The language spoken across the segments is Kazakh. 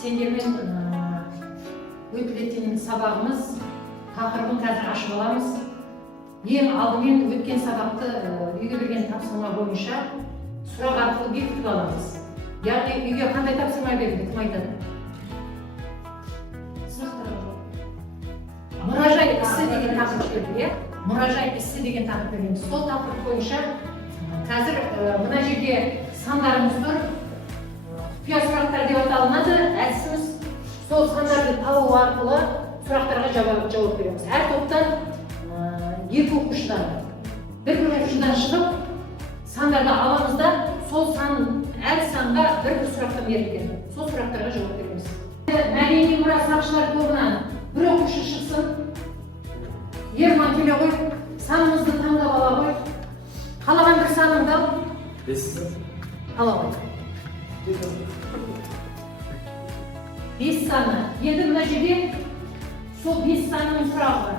сендермен өтілетін сабағымыз тақырыбын қазір ашып аламыз. Ең алдымен өткен сабақты үйге берген тапсырма бойынша сұрақ арқылы бекітіп аламыз. Яғни үйге қандай тапсырма берді, кім айтады? Мұражай ісі деген тақырып берді, иә? Мұражай ісі деген тақырып береміз. Сол тақырып бойынша қазір мына жерде сандарымыз тұр. Құпия сұрақтар деп аталынады. Әдісіміз сол сандарды табу арқылы сұрақтарға жауап береміз. Әр топтан екі оқушыдан, бір оқушыдан шығып, сандарды аламыз да, сол әр санға бір сұрақтан берілген. Сол сұрақтарға жауап береміз. Мәдени мұра сақшылар тобынан бір оқушы шықсын. Ерман келе ғой, санымызды таңдап ала ғой. Қалаған бір саныңды ал. 5 ала ғой. 5 саны. Енді мына жерде сол 5 санының сұрағы бар.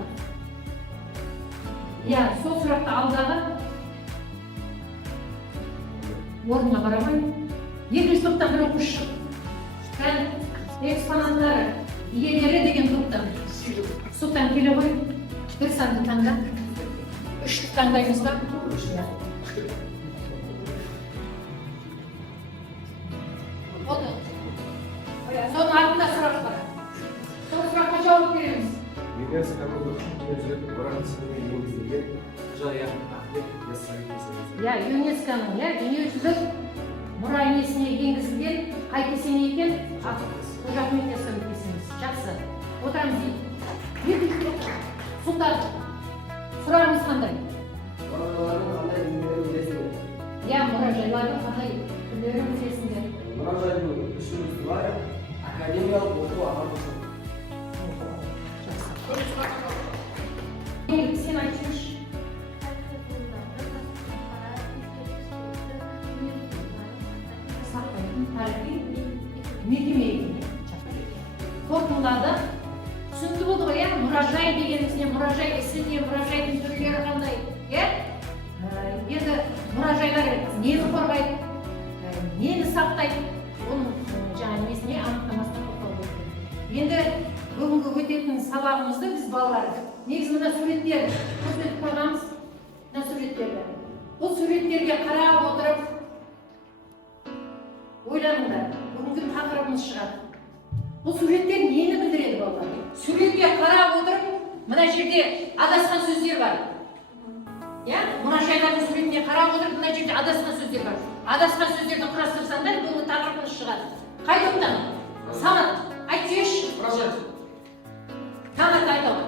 Иә, сол сұрақты алдағы орнына қарамай. Екінші топтан бір оқушы пән экспонаттары иелері деген топтан соттан келе ғой. Бір санды таңда. 3 таңдаймыз ба? Соның артында сұрақ бар. Сол сұраққа жауап береміз. ЮНЕСКО-ның дүниежүзілік мұра несіне енгізілген қай кесене екен? Қожа Ахмет Яссауи кесенесі. Жақсы. Отырамыз дейік. Сұлтан, сұрағымыз қандай? Мұражайлардың қандай түрлерін білесіңдер? Иә, мұражайлардың қандай түрлерін білесіңдер? Мұражайдың үш үлгісі бар, академиялық оқу ағартушы. Сен айтыңызшы. Сақтайтын тарихи мекеме екен. Қорытындылады. Түсінікті болды ғой, мұражай дегеніміз не, мұражай ісі не, мұражайдың түрлері қандай, иә? Енді мұражайлар нені қорғайды, нені сақтайды, оның жаңа несіне анықтамасына тоқталып өтті. Енді бүгінгі өтетін сабағымызды біз балалар негізі мына суреттер көрсетіп қойғанбыз. Мына суреттерді. Бұл суреттерге қарап отырып ойланыңдар. Бүгінгі тақырыбымыз шығады. Бұл суреттер нені білдіреді балалар? Суретке қарап отырып, мына жерде адасқан сөздер бар. Мұражайлардың суретіне қарап отырып, мына жерде адасқан сөздер бар. Адасқан сөздерді құрастырсаңдар, бүгінгі тақырыбымыз шығады. Қай топтан? Самат, айтшы. Самат айтады.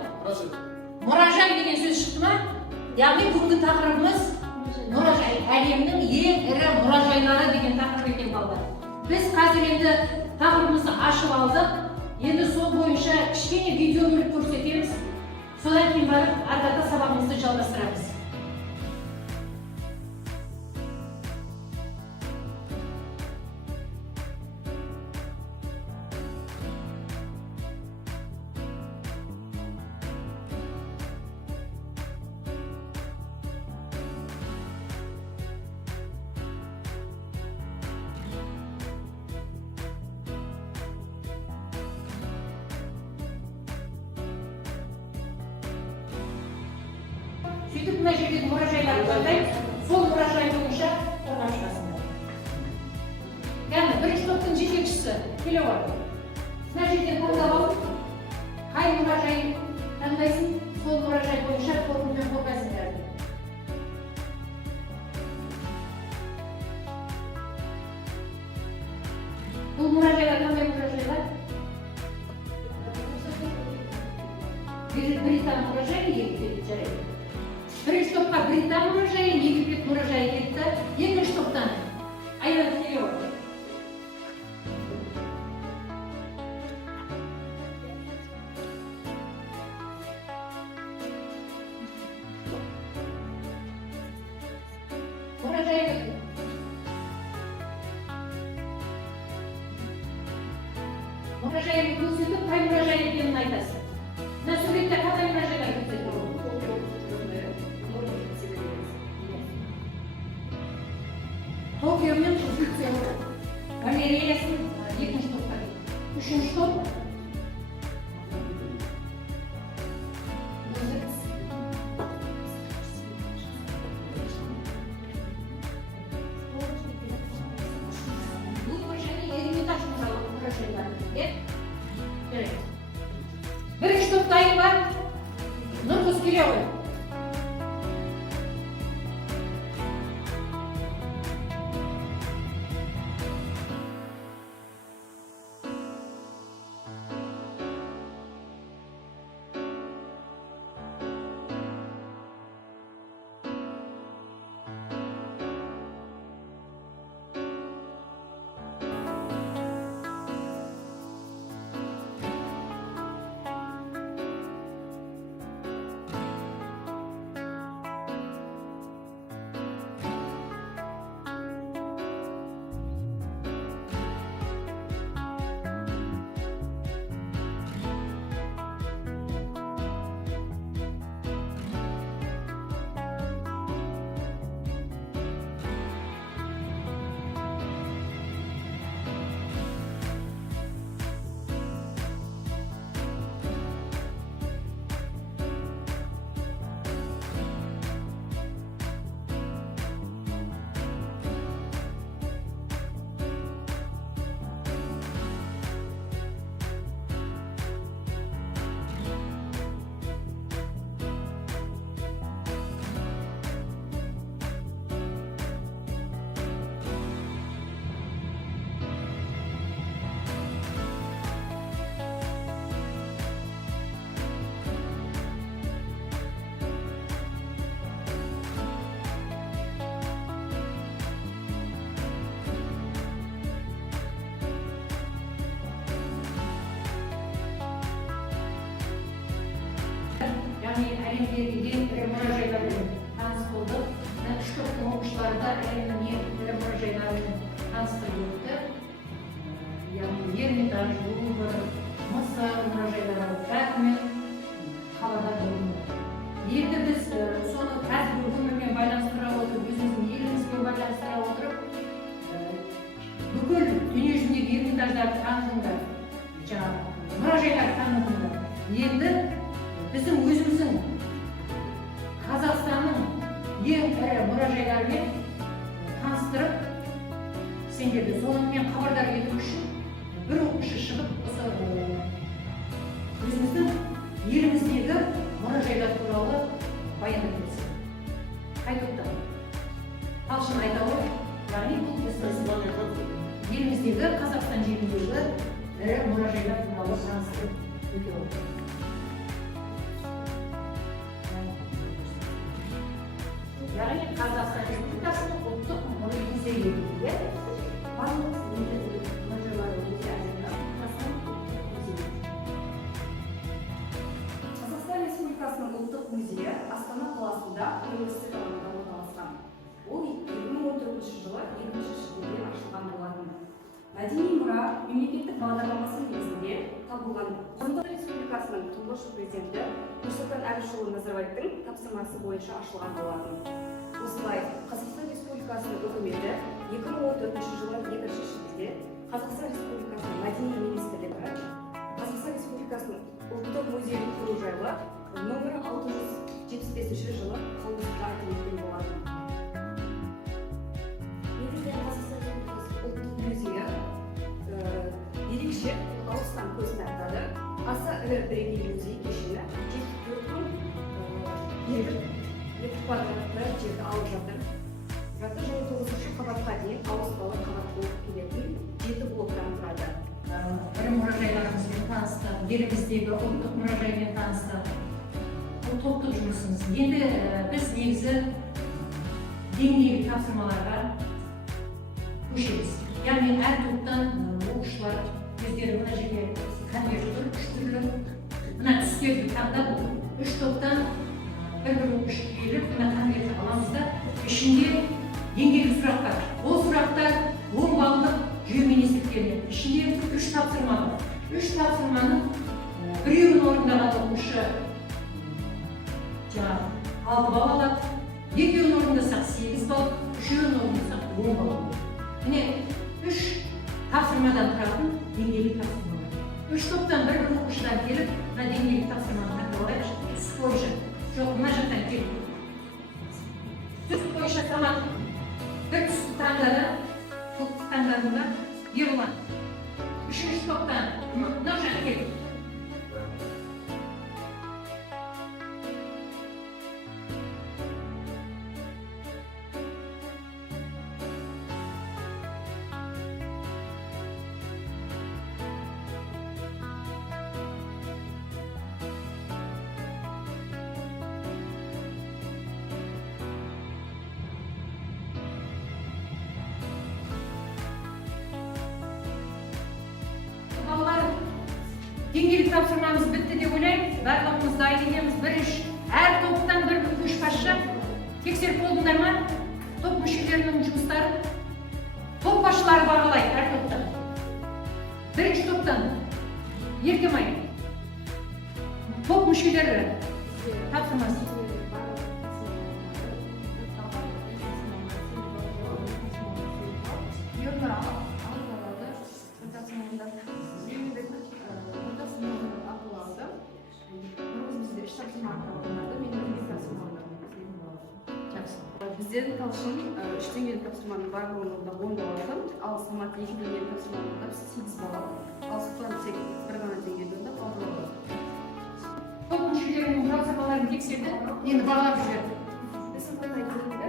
Мұражай деген сөз шықты ма? Яғни бүгінгі тақырыбымыз мұражай, әлемнің ең ірі мұражайлары деген тақырып екен балалар. Біз қазір енді тақырыбымызды ашып алдық. Енді сол бойынша кішкене видео бөліп көрсетеміз. Содан кейін барып ардата сабағымызды жалғастырамыз. Сөйтіп мына жердегі мұражайларды таңдаймыз, сол мұражай бойынша қорғап шығасыңдар. Яғни бірінші топтың жетекшісі келе бар. Мына жерден таңдап алып, қай мұражай таңдайсың, сол мұражай бойынша қорғаумен қорғайсыңдар. Бұл мұражайлар қандай мұражайлар? Британ мұражайы егіпет жарайды. Бірінші топқа Британ мұражайы, Египет мұражайы кетті. Екінші топтан Айран келе отыр. Мұражайы кетті. Мұражайы көрсетіп, қай мұражай екенін айтасың. Мына суретте қандай мұражайлар көрсетіп? Токио мен Валериясын екінші топқа кетті. келе ғой. Яғни әлемдегі ең ірі мұражайлармен таныс болдық. Үш топтың оқушылары да әлемнің ең ірі мұражайларымен таныстырып өтті. Яғни Эрмитаж, Лувр, Мысыр мұражайлары бәрімен қалада болынды. Енді біз соны қазіргі өмірмен байланыстыра отырып, өзіміздің елімізбен байланыстыра отырып, бүкіл дүние жүзіндегі Эрмитаждарды таныдыңдар, жаңағы мұражайларды таныдыңдар. Енді біздің өзіміздің Қазақстанның ең ірі мұражайларымен таныстырып, сендерді сонымен хабардар ету үшін бір оқушы шығып, осы өзіміздің еліміздегі мұражайлар туралы баяндап берсін. Қай топтан? Талшын айта ғой, яғни бұл біздің еліміздегі, Қазақстан жеріндегі ірі мұражайлар туралы таныстырып өте отыр. Яғни Қазақстан Республикасының ұлттық музейі барлық мұражайлар өте әзірлі Қазақстан Республикасының ұлттық музейі Астана қаласында университет алаңында орналасқан. Ол 2014 жылы 2 шілдеде ашылған болатын. Мәдени мұра мемлекеттік бағдарламасы негізінде табылған. Қазақстан Республикасының тұңғыш президенті Нұрсұлтан Әбішұлы Назарбаевтың тапсырмасы бойынша ашылған болатын. Осылай, Қазақстан Республикасының үкіметі 2014 жылы 2 шілдеде Қазақстан Республикасының мәдениет министрлігі Қазақстан Республикасының ұлттық музейін құру жайлы номері 675 жылы қаулысында айтылған болатын. Негізінен Қазақстан Республикасының ұлттық музейі ерекше алыстан көз тартады. Аса ірі бірегей музей кешені 74 квадратты жерді алып жатыр. Жатыр және 9-шы қабатқа дейін ауыспалы қабат болып келетін 7 блоктан тұрады. Ірі мұражайларымызбен танысты, еліміздегі ұлттық мұражаймен танысты. Бұл топтық жұмысымыз. Енді біз негізі деңгейлі тапсырмаларға көшеміз. Яғни әр топтан оқушылар өздері мына жерге конверт тұр, 3 түрлі. Мына түстерді таңдап, 3 топтан бір оқушы келіп, мына конвертті аламыз да, ішінде деңгейлі сұрақтар. Ол сұрақтар 10 баллық жүйемен есептелінеді. Ішінде 3 тапсырма бар. 3 тапсырманың біреуін орындаған оқушы 6 балл алады, екеуін орындасақ 8 балл, үшеуін орындасақ 10 балл. Міне 3 тапсырмадан тұратын деңгейлі тапсырмалар. 3 топтан бір оқушыдан келіп, мына деңгейлі тапсырманы таңдап алайықшы. Түс бойынша. Жоқ, мына жақтан келіп. Түс бойынша тамақ. Бір түсті таңдады, бұл таңдадыңда Ерлан. 3-ші топтан мына жаққа келіп. Кейінгі тапсырмамыз бітті деп ойлаймын. Барлығымыз дайын екенбіз. Бір іш, әр топтан бір көшбасшы тексеріп болдыңдар ма? Топ мүшелерінің жұмыстарын топ басшылары бағалайды әр топтан. Бірінші топтан Еркемай, топ мүшелері тапсырмасы. Бізден талшын үштен келген тапсырманың барлығында 10 бала алдым, ал Самат екіден келген тапсырманың 8 бала. Ал Сұлтан тек бір ғана деңгейде алды, 6 бала. Топ мүшелерінің тапсырмаларын тексерді, енді бағалап жіберді. Bizim böyle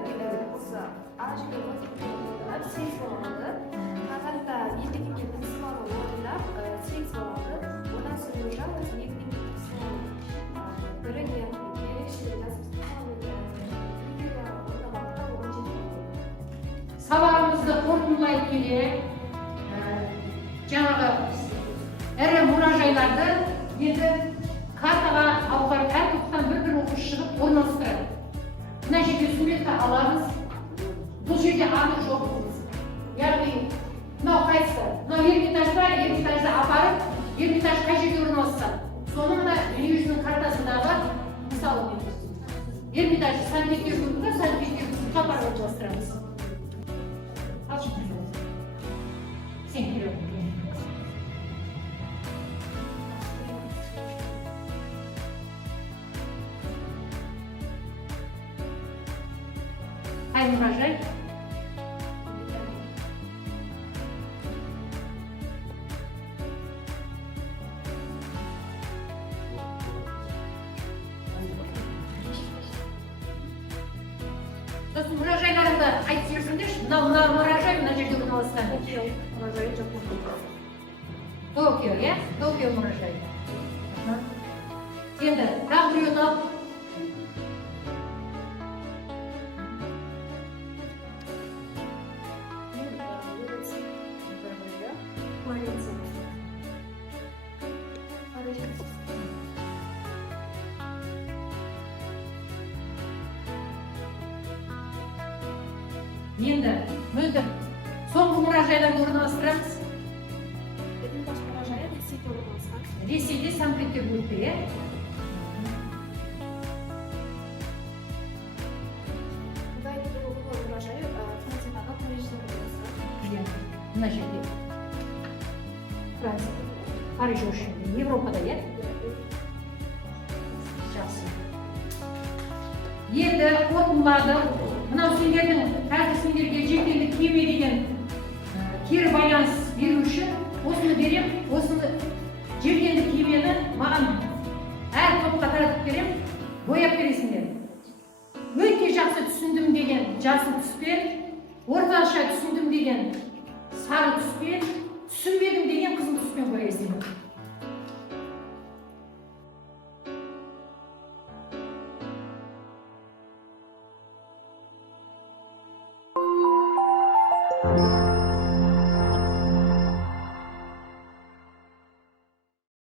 gibi olsa acil olarak 8 olmalı. Hatta yedikli kısımlar olmalılar 8 olmalı. Ondan sonra yedikli kısımlar böyle gerekçeli Сабағымызды қорытындылай келе, жаңағы ірі мұражайларды енді картаға аударып, әр топтан бір оқушы шығып орналастырады. Мына жерде суретті аламыз, бұл жерде анық жоқ. Яғни, мынау қайсысы? Мынау Эрмитажда апарып, Эрмитаж қай жерде орналасқан? Соны мына дүниежүзінің картасындағы мысалы Эрмитажды Санкт-Петербургқа, Санкт-Петербургқа апарып орналастырамыз. Sen geliyorum. Hay muражай. Сосын мұражайларыңды айтып жіберсеңдерші. Мынау мұражай, мына жерде орналасқан. Токио, иә? Токио мұражай. Енді тағы біреуін алып. Енді мүлдім соңғы мұражайларды орналастырамыз. Ресейде, Санкт-Петербургте, иә? Мына жерде. Франция. Париж үшін. Европада, иә? Жақсы. Енді қорытындылады. Мынау сендердің қазір сендерге жеңгендік киме деген кері байланыс беру үшін осыны берем, осыны жеңгендік кимені маған әр топқа таратып берем, бояп бересіңдер. Өте жақсы түсіндім деген жасыл түспен, орташа түсіндім деген сары түспен, түсінбедім деген қызыл түспен боясыңдар. Thank you.